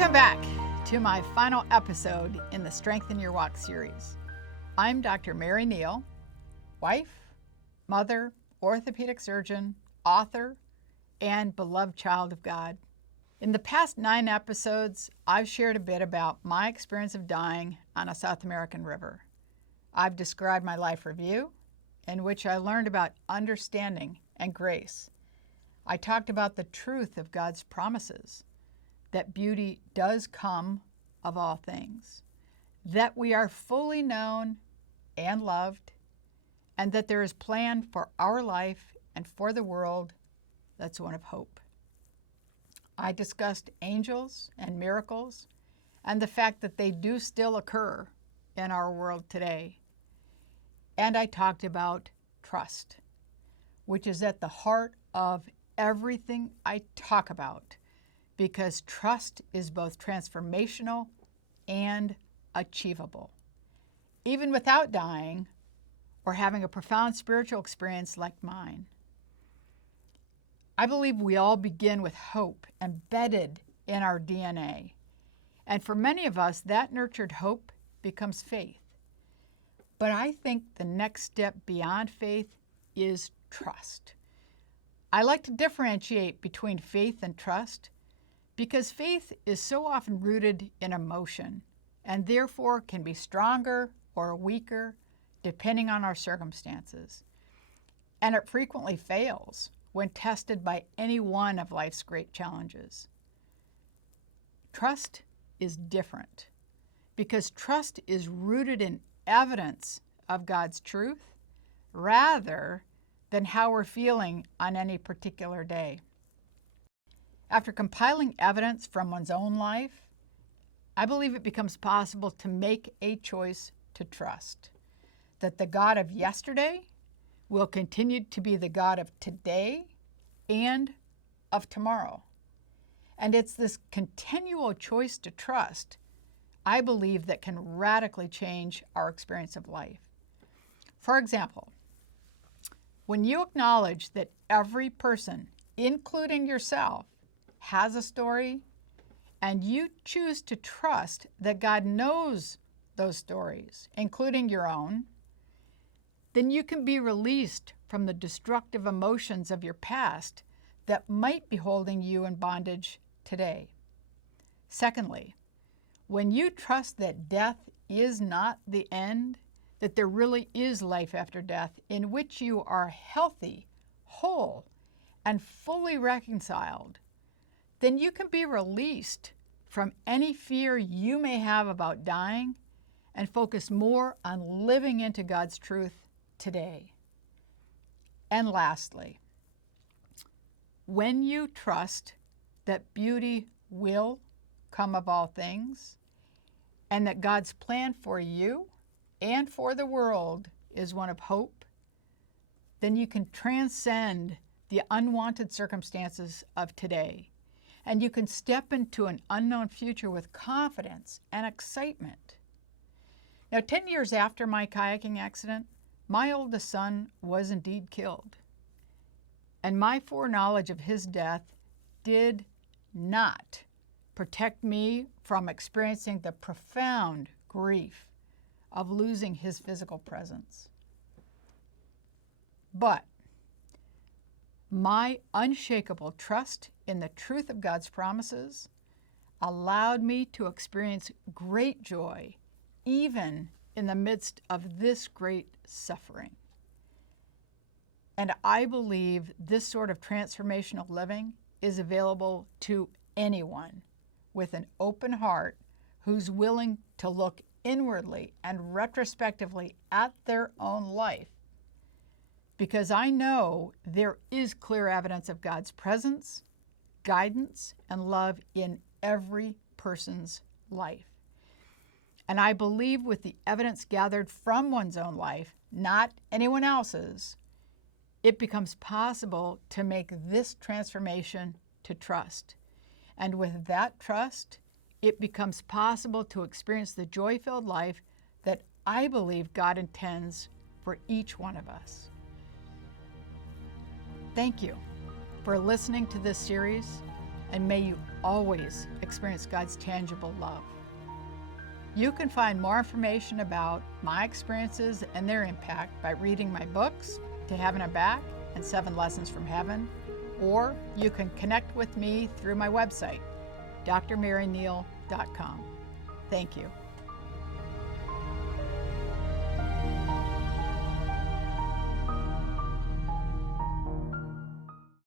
Welcome back to my final episode in the Strengthen Your Walk series. I'm Dr. Mary Neal, wife, mother, orthopedic surgeon, author, and beloved child of God. In the past 9 episodes, I've shared a bit about my experience of dying on a South American river. I've described my life review, in which I learned about understanding and grace. I talked about the truth of God's promises, that beauty does come of all things, that we are fully known and loved, and that there is plan for our life and for the world that's one of hope. I discussed angels and miracles and the fact that they do still occur in our world today. And I talked about trust, which is at the heart of everything I talk about, because trust is both transformational and achievable, even without dying or having a profound spiritual experience like mine. I believe we all begin with hope embedded in our DNA. And for many of us, that nurtured hope becomes faith. But I think the next step beyond faith is trust. I like to differentiate between faith and trust because faith is so often rooted in emotion and therefore can be stronger or weaker depending on our circumstances. And it frequently fails when tested by any one of life's great challenges. Trust is different because trust is rooted in evidence of God's truth rather than how we're feeling on any particular day. After compiling evidence from one's own life, I believe it becomes possible to make a choice to trust that the God of yesterday will continue to be the God of today and of tomorrow. And it's this continual choice to trust, I believe, that can radically change our experience of life. For example, when you acknowledge that every person, including yourself, has a story, and you choose to trust that God knows those stories, including your own, then you can be released from the destructive emotions of your past that might be holding you in bondage today. Secondly, when you trust that death is not the end, that there really is life after death in which you are healthy, whole, and fully reconciled, then you can be released from any fear you may have about dying and focus more on living into God's truth today. And lastly, when you trust that beauty will come of all things and that God's plan for you and for the world is one of hope, then you can transcend the unwanted circumstances of today. And you can step into an unknown future with confidence and excitement. Now, 10 years after my kayaking accident, my oldest son was indeed killed. And my foreknowledge of his death did not protect me from experiencing the profound grief of losing his physical presence. But my unshakable trust in the truth of God's promises allowed me to experience great joy, even in the midst of this great suffering. And I believe this sort of transformational living is available to anyone with an open heart who's willing to look inwardly and retrospectively at their own life. Because I know there is clear evidence of God's presence, guidance, and love in every person's life. And I believe with the evidence gathered from one's own life, not anyone else's, it becomes possible to make this transformation to trust. And with that trust, it becomes possible to experience the joy-filled life that I believe God intends for each one of us. Thank you for listening to this series, and may you always experience God's tangible love. You can find more information about my experiences and their impact by reading my books, To Heaven and Back and 7 Lessons from Heaven, or you can connect with me through my website, drmaryneal.com. Thank you.